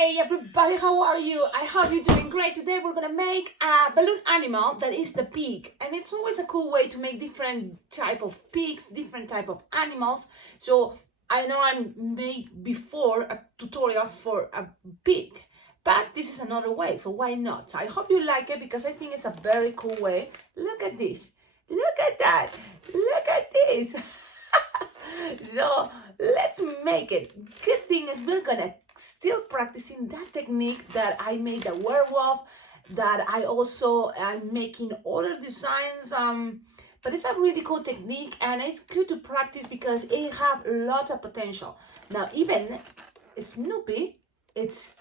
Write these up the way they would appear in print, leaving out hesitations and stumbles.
Hey everybody, how are you? I hope you're doing great. Today we're gonna make a balloon animal that is the pig, and it's always a cool way to make different type of pigs, different type of animals. So I know I made before tutorials for a pig, but this is another way, so why not? I hope you like it because I think it's a very cool way. Look at this, look at that, look at this. So let's make it. Good thing is we're gonna still practicing that technique that I made the werewolf, that I also am making other designs, but it's a really cool technique and it's good to practice because it have lots of potential. Now even Snoopy, it's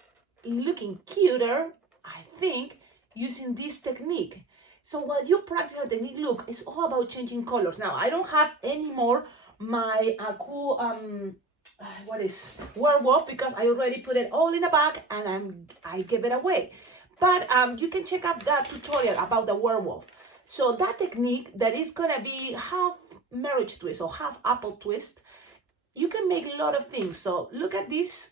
looking cuter, I think, using this technique. So while you practice the technique, look, it's all about changing colors. Now I don't have any more my cool what is werewolf because I already put it all in the bag and I gave it away. But you can check out that tutorial about the werewolf. So that technique that is gonna be half marriage twist or half apple twist, you can make a lot of things. So look at this,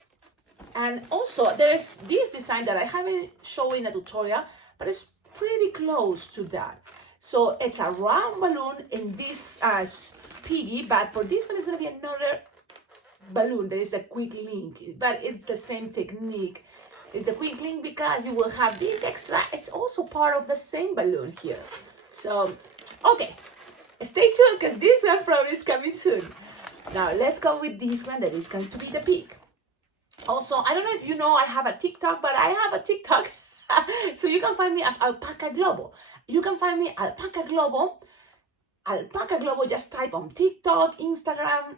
and also there's this design that I haven't shown in a tutorial, but it's pretty close to that. So it's a round balloon in this piggy, but for this one it's going to be another balloon. There is a quick link, but it's the same technique. It's the quick link because you will have this extra. It's also part of the same balloon here. So, okay, stay tuned because this one probably is coming soon. Now let's go with this one that is going to be the pig. Also, I don't know if you know I have a TikTok, but I have a TikTok. So you can find me as Alpacaglobo. You can find me Alpacaglobo. Alpacaglobo, just type on TikTok, Instagram,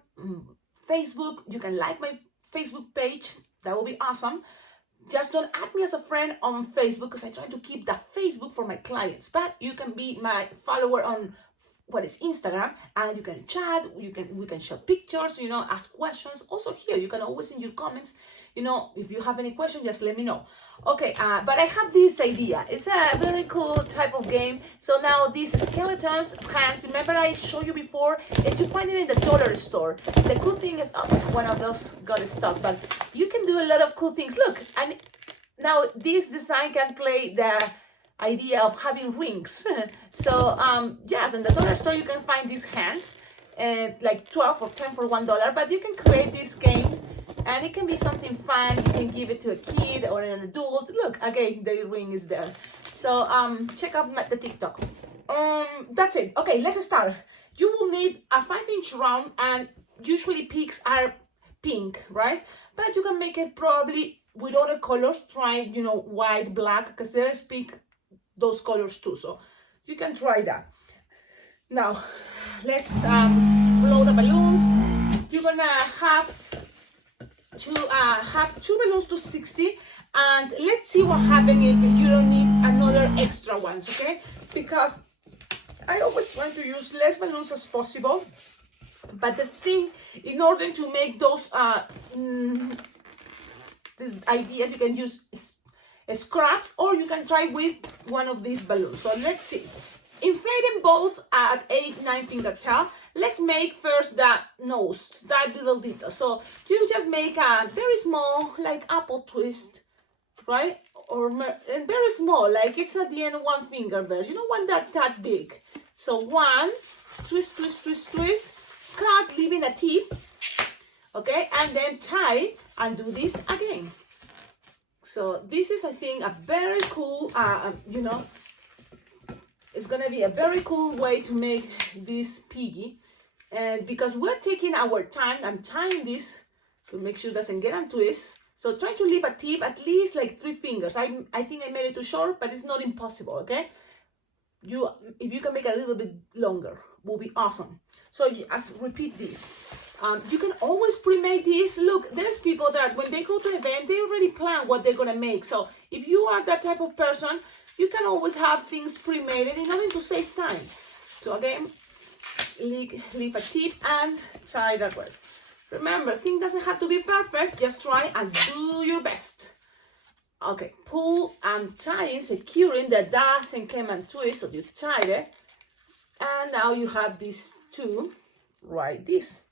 Facebook. You can like my Facebook page. That will be awesome. Just don't add me as a friend on Facebook because I try to keep that Facebook for my clients. But you can be my follower on what is Instagram, and you can chat. We can share pictures. Ask questions. Also here, you can always in your comments. If you have any questions, just let me know. Okay, but I have this idea. It's a very cool type of game. So now these skeletons hands, remember I showed you before, if you find it in the dollar store, the cool thing is, one of those got stuck, but you can do a lot of cool things. Look, and now this design can play the idea of having rings. So yes, in the dollar store you can find these hands, like 12 or 10 for $1, but you can create these games. And it can be something fun. You can give it to a kid or an adult. Look, again, the ring is there. So check out the TikTok. That's it. Okay, let's start. You will need a 5-inch round, and usually pigs are pink, right? But you can make it probably with other colors. Try, white, black, because there's pig those colors too. So you can try that. Now, let's blow the balloons. You're gonna have two balloons to 60, and let's see what happens if you don't need another extra ones, okay? Because I always try to use less balloons as possible, but the thing, in order to make those these ideas, you can use scraps, or you can try with one of these balloons. So let's see. Inflate them both at 8-9 finger tall. Let's make first the nose, that little detail. So you just make a very small, like apple twist, right? And very small, like it's at the end of 1 finger there. You don't want that big. So one, twist, twist, twist, twist, cut, leaving a tip, okay? And then tie and do this again. So this is, I think, a very cool, it's gonna be a very cool way to make this piggy, and because we're taking our time, I'm tying this to make sure it doesn't get untwist. So try to leave a tip at least like 3 fingers. I think I made it too short, but it's not impossible. Okay, if you can make it a little bit longer, will be awesome. So repeat this. You can always pre-make this. Look, there's people that when they go to an event, they already plan what they're gonna make. So if you are that type of person, you can always have things pre-made in order to save time. So again, leave a tip and tie the rest. Remember, thing doesn't have to be perfect. Just try and do your best. Okay, pull and tie, securing that doesn't come and twist. So you tie it, and now you have these two. Right, this.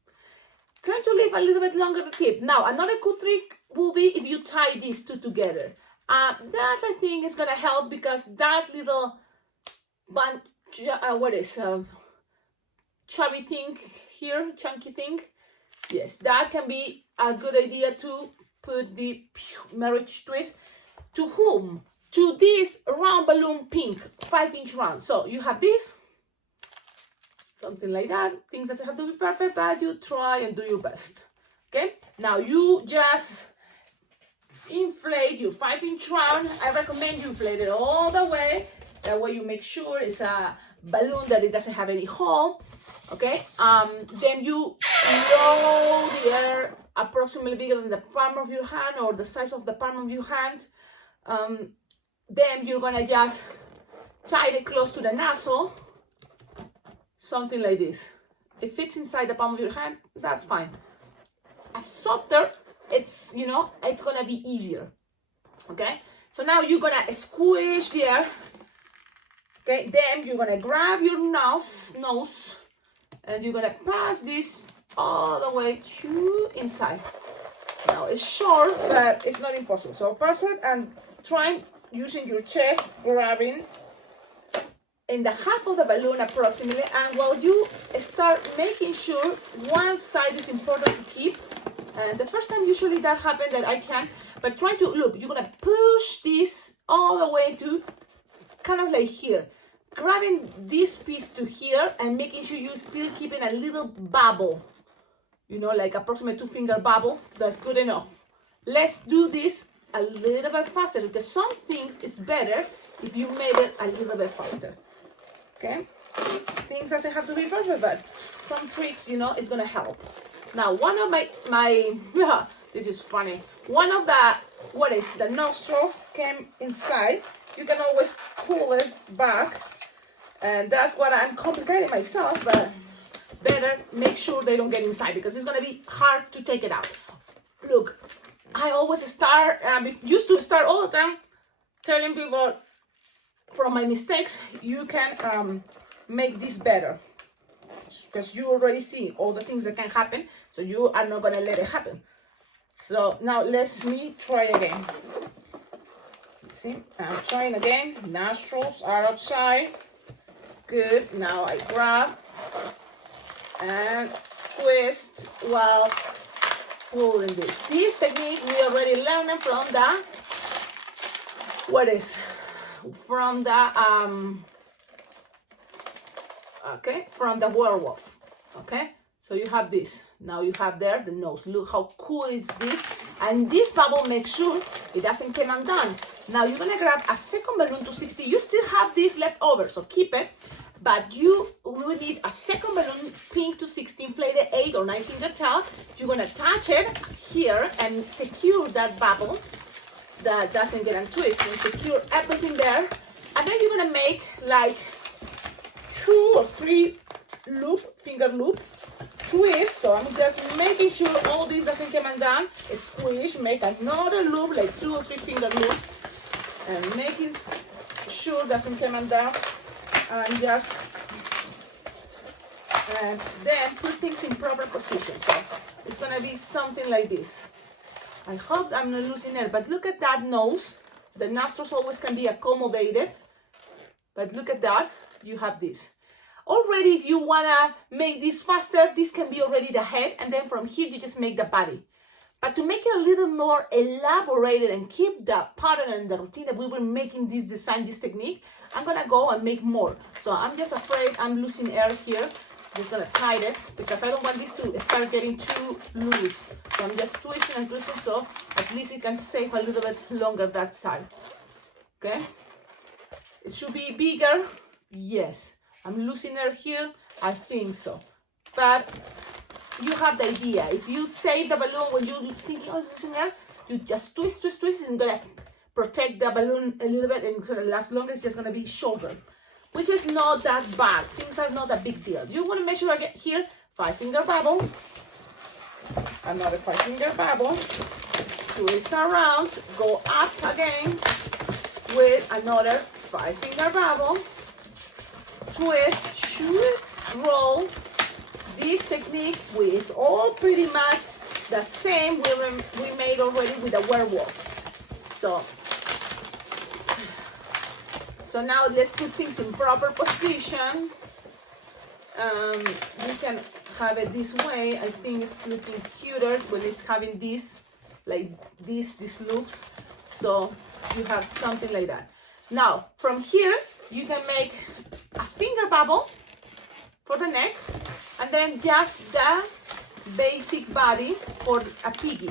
Try to leave a little bit longer the tip. Now, another cool trick will be if you tie these two together. That I think is gonna help, because that little bunch, chubby thing here, chunky thing, yes, that can be a good idea to put the marriage twist. To whom? To this round balloon pink, 5-inch round. So you have this, something like that. Things doesn't have to be perfect, but you try and do your best. Okay, now you just inflate your 5-inch round. I recommend you inflate it all the way. That way you make sure it's a balloon that it doesn't have any hole. Okay, then you blow the air approximately bigger than the palm of your hand, or the size of the palm of your hand. Then you're gonna just tie it close to the nozzle, something like this. It fits inside the palm of your hand, that's fine. As softer, it's, you know, it's gonna be easier. Okay, so now you're gonna squish the air. Okay, then you're gonna grab your nose, and you're gonna pass this all the way to inside. Now it's short, but it's not impossible. So pass it and try using your chest, grabbing in the half of the balloon approximately. And while you start making sure one side is important to keep. And the first time usually that happens that I can, but try to look, you're gonna push this all the way to kind of like here. Grabbing this piece to here and making sure you're still keeping a little bubble, you know, like approximately 2-finger bubble. That's good enough. Let's do this a little bit faster, because some things is better if you made it a little bit faster. Okay, things doesn't have to be perfect, but some tricks, you know, is gonna help. Now, one of my this is funny. One of the nostrils came inside. You can always pull it back. And that's what I'm complicating myself, but better make sure they don't get inside, because it's gonna be hard to take it out. Look, I always used to start all the time telling people from my mistakes, you can make this better, because you already see all the things that can happen, so you are not gonna let it happen. So now let me try again. See, I'm trying again. Nostrils are outside. Good. Now I grab and twist while pulling this. This technique we already learned from the from the werewolf. Okay, so you have this. Now you have there the nose. Look how cool is this. And this bubble, make sure it doesn't come undone. Now you're gonna grab a second balloon to 60. You still have this left over, so keep it. But you will need a second balloon, pink to 60, inflated 8 or 9-finger tail. You're gonna attach it here and secure that bubble that doesn't get untwisted, and secure everything there. And then you're gonna make like 2 or 3 finger loop twist. So I'm just making sure all this doesn't come undone. Squish, make another loop, like 2 or 3 finger loop, and making sure doesn't come undone. And then put things in proper position. So it's gonna be something like this. I hope I'm not losing air, but look at that nose. The nostrils always can be accommodated, but look at that. You have this. Already, if you wanna make this faster, this can be already the head, and then from here you just make the body. But to make it a little more elaborated and keep the pattern and the routine that we were making this design, this technique, I'm gonna go and make more. So I'm just afraid I'm losing air here. Just gonna tie it, because I don't want this to start getting too loose. So I'm just twisting and twisting, so at least it can save a little bit longer that side. Okay? It should be bigger. Yes. I'm losing air here. I think so. But you have the idea. If you save the balloon when you're thinking, oh, it's losing air, you just twist, twist, twist. It's gonna protect the balloon a little bit, and it's gonna last longer. It's just gonna be shorter, which is not that bad. Things are not a big deal. You want to make sure I get here 5-finger bubble, another 5-finger bubble, twist around, go up again with another 5-finger bubble, twist, roll. This technique is all pretty much the same we made already with the werewolf. So now let's put things in proper position. We can have it this way. I think it's looking cuter when it's having this, like these loops. So you have something like that. Now from here you can make a finger bubble for the neck, and then just the basic body for a piggy.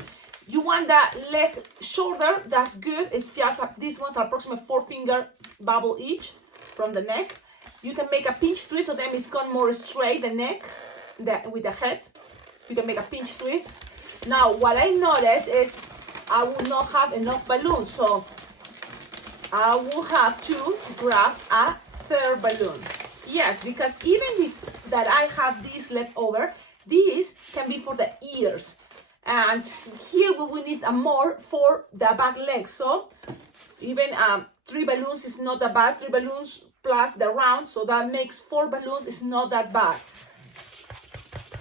You want the leg shorter, that's good. It's just these ones are approximately 4 finger bubble each from the neck. You can make a pinch twist, so then it's gone more straight, the neck with the head. You can make a pinch twist. Now what I noticed is I will not have enough balloons, so I will have to grab a third balloon. Yes, because even if that I have this left over, this can be for the ears. And here we will need a more for the back legs. So even 3 balloons is not that bad. 3 balloons plus the round, so that makes 4 balloons. Is not that bad.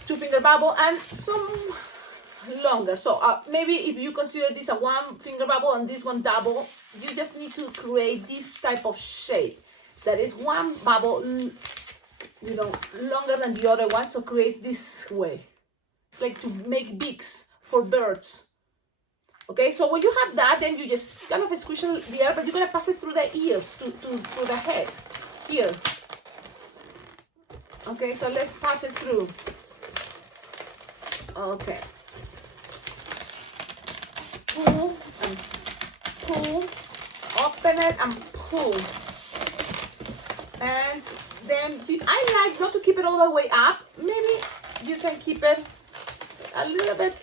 2 finger bubble and some longer. So maybe if you consider this a 1 finger bubble and this one double, you just need to create this type of shape. That is 1 bubble, you know, longer than the other one. So create this way. It's like to make beaks for birds. Okay, so when you have that, then you just kind of squish the air, but you're gonna pass it through the ears to the head here. Okay, so let's pass it through. Okay, pull and pull, open it and pull, and then I like not to keep it all the way up. Maybe you can keep it a little bit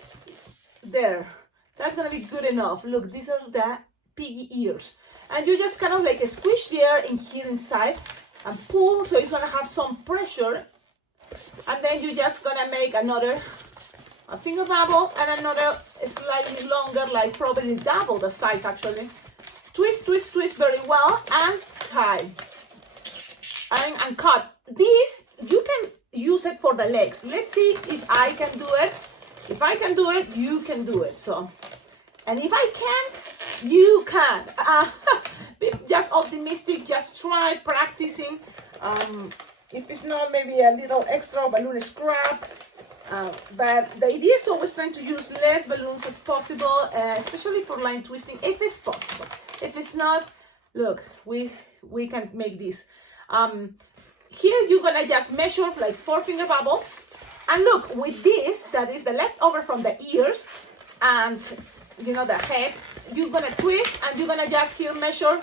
there. That's gonna be good enough. Look, these are the piggy ears, and you just kind of like squish the air in here inside and pull, so it's gonna have some pressure, and then you're just gonna make another a finger bubble and another slightly longer, like probably double the size actually. Twist, twist, twist very well and tie and cut. This you can use it for the legs. Let's see if I can do it. If I can do it, you can do it. So, and if I can't, you can. Be just optimistic. Just try practicing. If it's not, maybe a little extra balloon scrap. But the idea is always trying to use less balloons as possible, especially for line twisting, if it's possible. If it's not, look, we can make this. Here you're gonna just measure like 4 finger bubble. And look, with this, that is the leftover from the ears and, you know, the head, you're gonna twist and you're gonna just here measure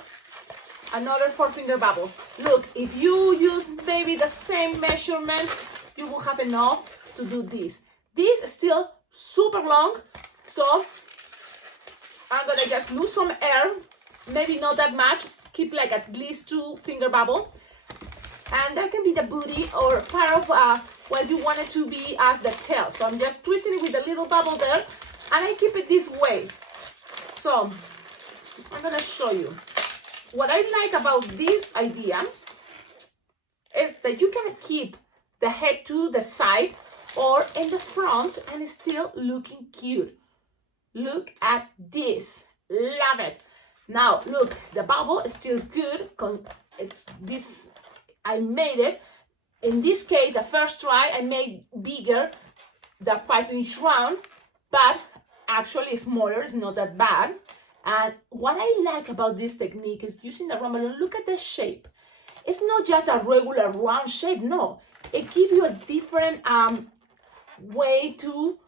another 4 finger bubbles. Look, if you use maybe the same measurements, you will have enough to do this. This is still super long, so I'm gonna just lose some air, maybe not that much, keep like at least 2 finger bubble. And that can be the booty or part of what you want it to be as the tail. So I'm just twisting it with a little bubble there, and I keep it this way. So I'm gonna show you. What I like about this idea is that you can keep the head to the side or in the front and it's still looking cute. Look at this, love it. Now look, the bubble is still good because it's this. I made it, in this case, the first try, I made bigger, the 5-inch round, but actually smaller, it's not that bad. And what I like about this technique is using the round balloon, look at the shape. It's not just a regular round shape, no. It gives you a different way to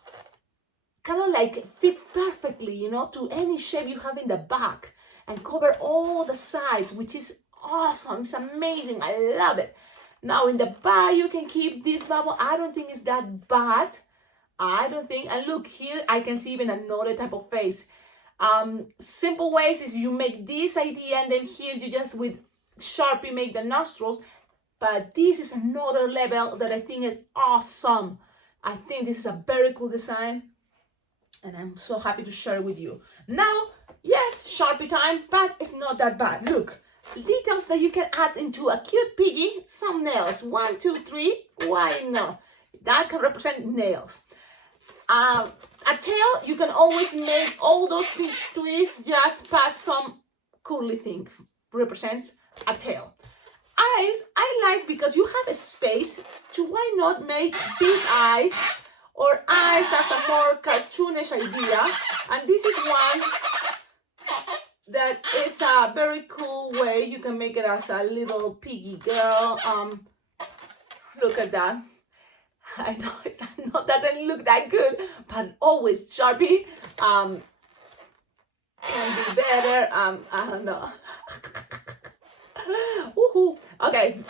kind of like fit perfectly, you know, to any shape you have in the back and cover all the sides, which is awesome. It's amazing. I love it. Now in the back you can keep this bubble. I don't think it's that bad. I don't think. And look here, I can see even another type of face. Simple ways is you make this idea and then here you just with Sharpie make the nostrils. But this is another level that I think is awesome. I think this is a very cool design and I'm so happy to share it with you. Now, yes, Sharpie time, but it's not that bad. Look. Details that you can add into a cute piggy. Some nails, 1, 2, 3. Why not? That can represent nails. a tail, you can always make all those peach twists just past some curly thing. Represents a tail. Eyes, I like because you have a space to why not make big eyes or eyes as a more cartoonish idea. And this is one that is a very cool way. You can make it as a little piggy girl. Look at that. I know it doesn't look that good, but always Sharpie can be better. I don't know. Woohoo. Okay,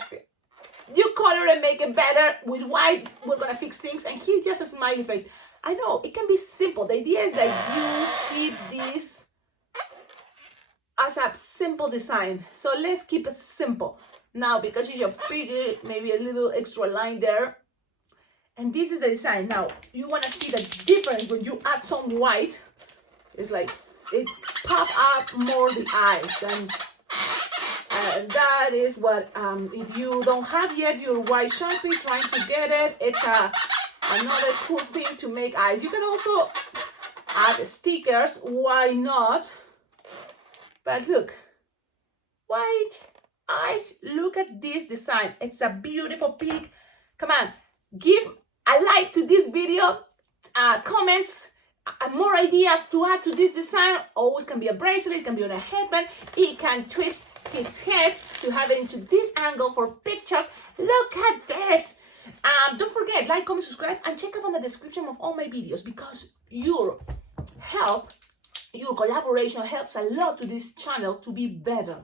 you color and make it better with white. We're gonna fix things, and here just a smiley face. I know it can be simple. The idea is that you keep this as a simple design. So let's keep it simple. Now, because it's your bigger, maybe a little extra line there. And this is the design. Now, you want to see the difference when you add some white. It's like, it pops up more the eyes. And that is what, if you don't have yet your white Sharpie, trying to get it, it's another cool thing to make eyes. You can also add stickers, why not? But look, white eyes, look at this design. It's a beautiful pig. Come on, give a like to this video, comments, more ideas to add to this design. Always can be a bracelet, it can be on a headband, it can twist his head to have it into this angle for pictures. Look at this. Don't forget, like, comment, subscribe, and check out on the description of all my videos, because your help, your collaboration helps a lot to this channel to be better.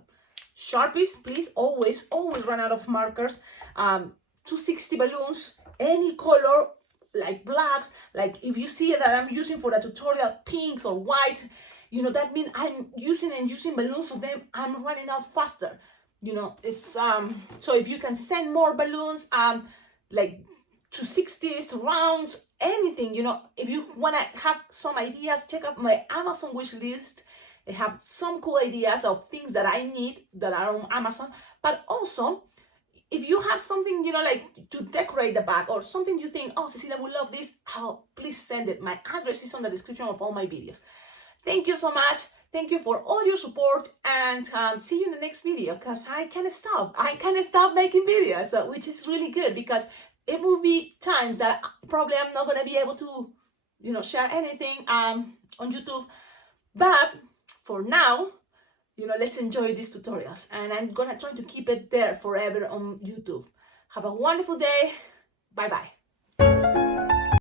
Sharpies, please, always run out of markers. 260 balloons, any color, like blacks, like if you see that I'm using for the tutorial pinks or white, you know, that means I'm using balloons, so then I'm running out faster. You know, it's so if you can send more balloons, like 260s, rounds, anything, you know, if you want to have some ideas, check out my Amazon wish list. I have some cool ideas of things that I need that are on Amazon. But also, if you have something, you know, like to decorate the back or something you think, oh, Cecilia would love this, please send it. My address is on the description of all my videos. Thank you so much. Thank you for all your support, and see you in the next video, because I can't stop. I can't stop making videos, which is really good, because it will be times that probably I'm not going to be able to, you know, share anything on YouTube. But for now, you know, let's enjoy these tutorials, and I'm gonna try to keep it there forever on YouTube. Have a wonderful day. Bye bye.